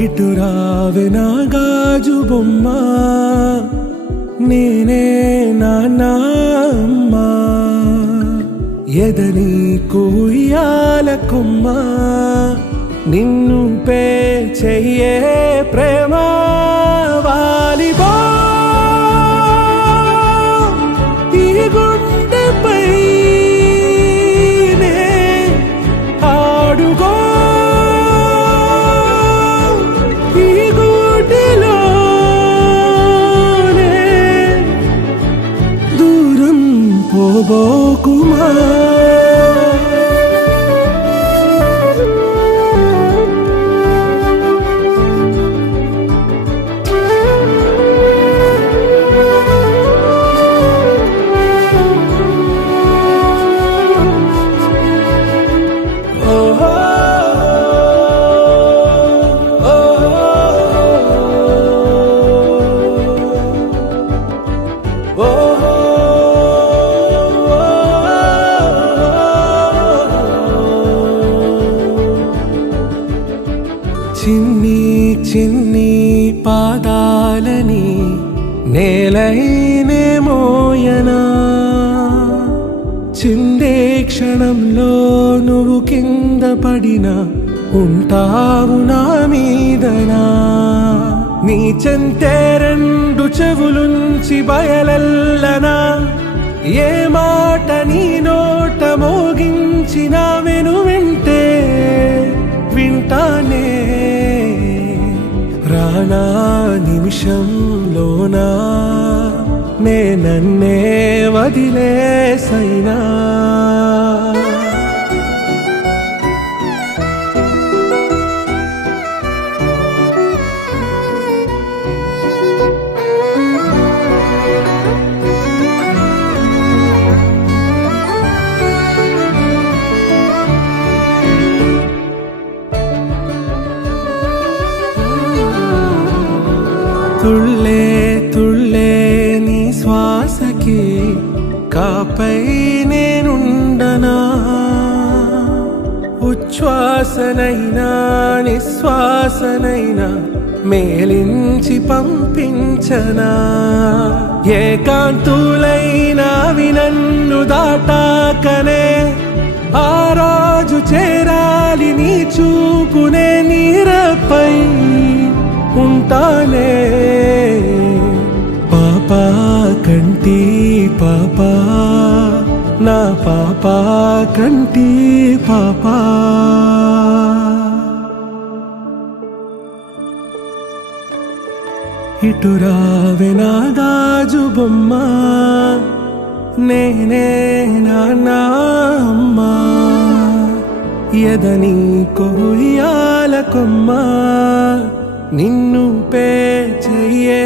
ఇటురావే నా గాజు బొమ్మ నేనే నాన్న అమ్మ ఎదని కుయ్యాల కొమ్మ నిన్ను పే చెయ్యే ప్రేమ వాలిబా ఈ గుండెపై ఆడుగో ఈ గుడిలోనే దూరం పోబోకుమా చిన్ని చిన్ని పాదాలని నేలైనే మోయనా చిందే క్షణంలో నువ్వు కింద పడినా ఉంటావు నా మీదనా నీ చెంతే రెండు చెవులుంచి బయలెల్లనా ఏ మాట నీ నోట మోగించిన వెను వింటే వింటానే రానా నిమిషంలోనా నే నన్నే వదిలేసైనా తుళ్ళే తుళ్ళే నీ శ్వాసకి కాపై నేనుండనా ఉచ్ఛ్వాసనైనా నిశ్వాసనైనా మేలించి పంపించనా ఏకాంతులైనా వినన్ను దాటాకనే ఆ రోజు చేరాలి నీ చూపునే నీరపై ఉంటానే పాపా కంటి పాపా నా పాపా కంటి పాపా ఇటురావే నా గాజు బొమ్మ నేనే నాన్న అమ్మ ఎదని కొయ్యాల కొమ్మ నిన్ను పే చెయ్యే